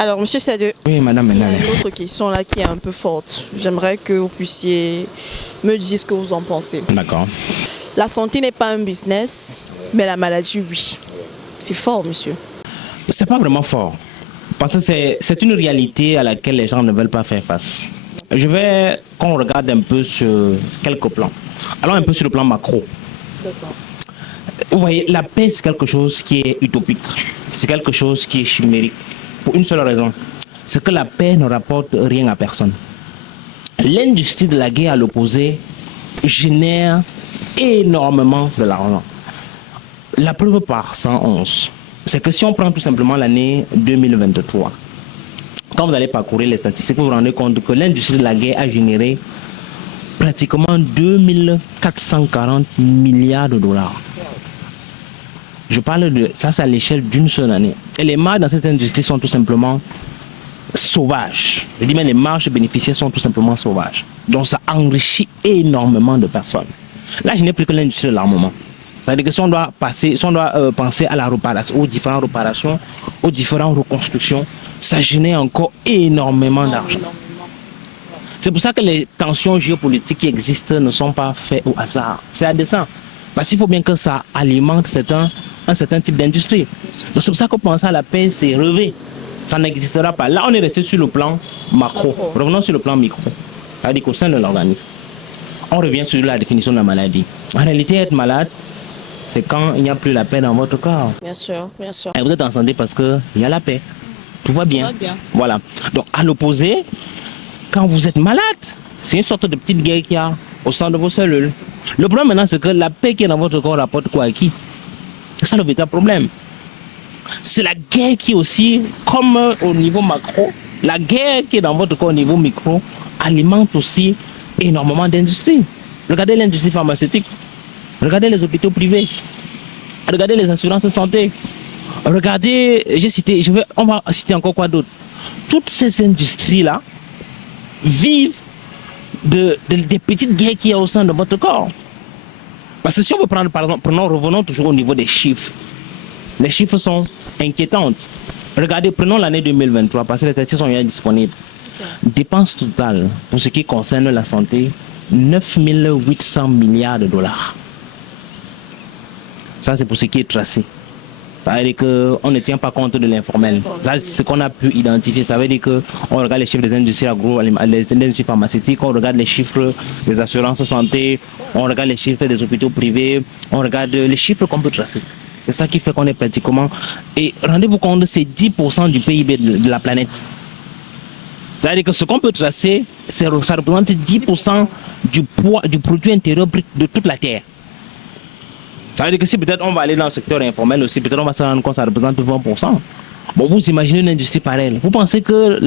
Alors, Monsieur Sadeu, Oui, madame il y a Mendane. une autre question là qui est un peu forte. J'aimerais que vous puissiez me dire ce que vous en pensez. D'accord. La santé n'est pas un business, mais la maladie, oui. C'est fort, monsieur. C'est pas vraiment fort. Parce que c'est une réalité à laquelle les gens ne veulent pas faire face. Je vais qu'on regarde un peu sur quelques plans. Allons un peu sur le plan macro. D'accord. Vous voyez, la paix, c'est quelque chose qui est utopique. C'est quelque chose qui est chimérique. Pour une seule raison. C'est que la paix ne rapporte rien à personne. L'industrie de la guerre à l'opposé génère énormément de l'argent. La preuve par 111, c'est que si on prend tout simplement l'année 2023, quand vous allez parcourir les statistiques, vous vous rendez compte que l'industrie de la guerre a généré pratiquement 2440 milliards de dollars. Je parle de ça, c'est à l'échelle d'une seule année. Et les marges dans cette industrie sont tout simplement sauvages. Je dis même les marges bénéficiaires sont tout simplement sauvages. Donc ça enrichit énormément de personnes. Là, je n'ai plus que l'industrie de l'armement. C'est-à-dire que si on doit penser à la réparation, aux différentes réparations, aux différentes reconstructions, ça génère encore énormément d'argent. C'est pour ça que les tensions géopolitiques qui existent ne sont pas faites au hasard. C'est à dessein. Parce qu'il faut bien que ça alimente un certain type d'industrie. Donc c'est pour ça que penser à la paix, c'est rêver. Ça n'existera pas. Là, on est resté sur le plan macro. Revenons sur le plan micro. C'est-à-dire qu'au sein de l'organisme, on revient sur la définition de la maladie. En réalité, être malade, c'est quand il n'y a plus la paix dans votre corps. Bien sûr, bien sûr. Et vous êtes en santé parce qu'il y a la paix. Tout va bien. Tout va bien. Voilà. Donc, à l'opposé, quand vous êtes malade, c'est une sorte de petite guerre qu'il y a au sein de vos cellules. Le problème maintenant, c'est que la paix qui est dans votre corps rapporte quoi à qui? C'est ça le véritable problème. C'est la guerre qui aussi, comme au niveau macro, la guerre qui est dans votre corps au niveau micro, alimente aussi énormément d'industries. Regardez l'industrie pharmaceutique. Regardez les hôpitaux privés. Regardez les assurances de santé. Regardez, on va citer encore quoi d'autre. Toutes ces industries-là vivent des petites guerres qu'il y a au sein de votre corps. Parce que si on veut prendre, par exemple, revenons toujours au niveau des chiffres. Les chiffres sont inquiétants. Regardez, prenons l'année 2023, parce que les statistiques sont bien disponibles. Dépenses totales pour ce qui concerne la santé, 9 800 milliards de dollars. Ça, c'est pour ce qui est tracé. Ça veut dire qu'on ne tient pas compte de l'informel. Ça, c'est ce qu'on a pu identifier. Ça veut dire qu'on regarde les chiffres des industries les industries pharmaceutiques, on regarde les chiffres des assurances santé, on regarde les chiffres des hôpitaux privés, on regarde les chiffres qu'on peut tracer. C'est ça qui fait qu'on est pratiquement... Et rendez-vous compte, c'est 10% du PIB de la planète. Ça veut dire que ce qu'on peut tracer, ça représente 10% du poids du produit intérieur brut de toute la Terre. Ça veut dire que si peut-être on va aller dans le secteur informel aussi, peut-être on va se rendre compte que ça représente 20%. Bon, vous imaginez une industrie pareille. Vous pensez que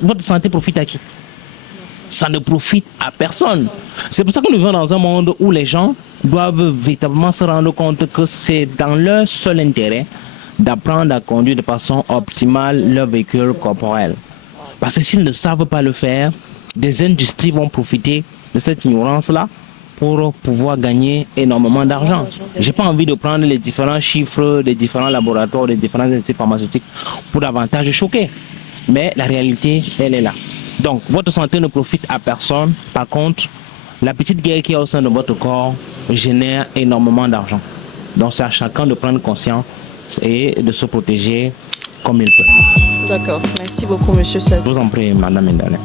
votre santé profite à qui? Ça ne profite à personne. C'est pour ça que nous vivons dans un monde où les gens doivent véritablement se rendre compte que c'est dans leur seul intérêt d'apprendre à conduire de façon optimale leur véhicule corporel. Parce que s'ils ne savent pas le faire, des industries vont profiter de cette ignorance-là pour pouvoir gagner énormément d'argent. Je n'ai pas envie de prendre les différents chiffres des différents laboratoires, des différentes industries pharmaceutiques pour davantage choquer. Mais la réalité, elle est là. Donc, votre santé ne profite à personne. Par contre, la petite guerre qui est au sein de votre corps génère énormément d'argent. Donc, c'est à chacun de prendre conscience et de se protéger comme il peut. D'accord. Merci beaucoup, monsieur Sadou. Je vous en prie, madame Mendane.